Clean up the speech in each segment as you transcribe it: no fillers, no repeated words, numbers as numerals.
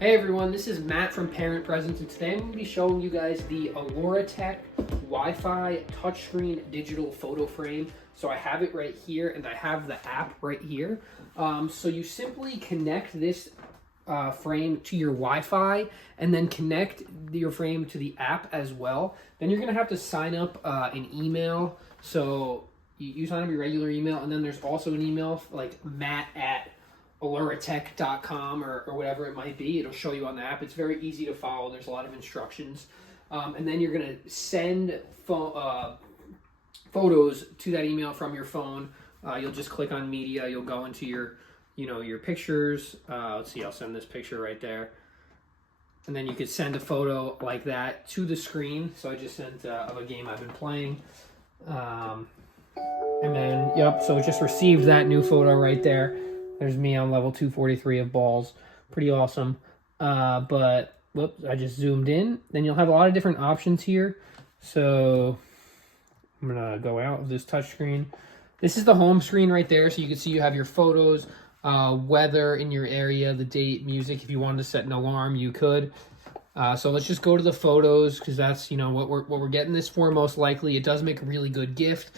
Hey everyone, this is Matt from Parent Presents, and today I'm going to be showing you guys the Aluratek Wi-Fi touchscreen digital photo frame. So I have it right here, and I have the app right here. So you simply connect this frame to your Wi-Fi, and then connect your frame to the app as well. Then you're going to have to sign up an email. So you sign up your regular email, and then there's also an email like matt@aluratek.com or whatever it might be. It'll show you on the app. It's very easy to follow. There's a lot of instructions. And then you're going to send photos to that email from your phone. You'll just click on media. You'll go into your pictures. Let's see, I'll send this picture right there. And then you could send a photo like that to the screen. So I just sent of a game I've been playing. And then, yep, so it just received that new photo right there. There's me on level 243 of balls. Pretty awesome. But, whoops, I just zoomed in. Then you'll have a lot of different options here. So, I'm going to go out of this touchscreen. This is the home screen right there. So you can see you have your photos, weather in your area, the date, music. If you wanted to set an alarm, you could. So let's just go to the photos, because that's, what we're getting this for most likely. It does make a really good gift.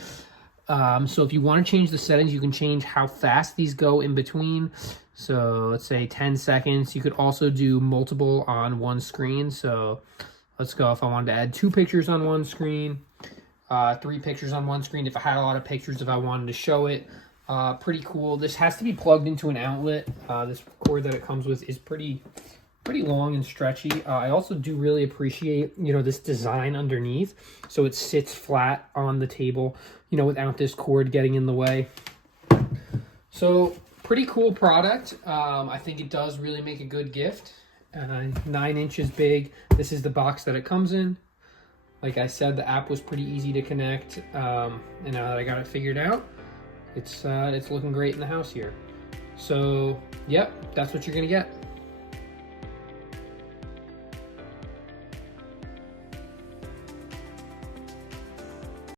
So if you want to change the settings, you can change how fast these go in between. So let's say 10 seconds. You could also do multiple on one screen. So let's go if I wanted to add 2 pictures on one screen, 3 pictures on one screen. If I had a lot of pictures, if I wanted to show it, pretty cool. This has to be plugged into an outlet. This cord that it comes with is pretty long and stretchy. I also do really appreciate, this design underneath. So it sits flat on the table, without this cord getting in the way. So pretty cool product. I think it does really make a good gift. 9 inches big. This is the box that it comes in. Like I said, the app was pretty easy to connect. And now that I got it figured out, it's looking great in the house here. So, yep, that's what you're gonna get.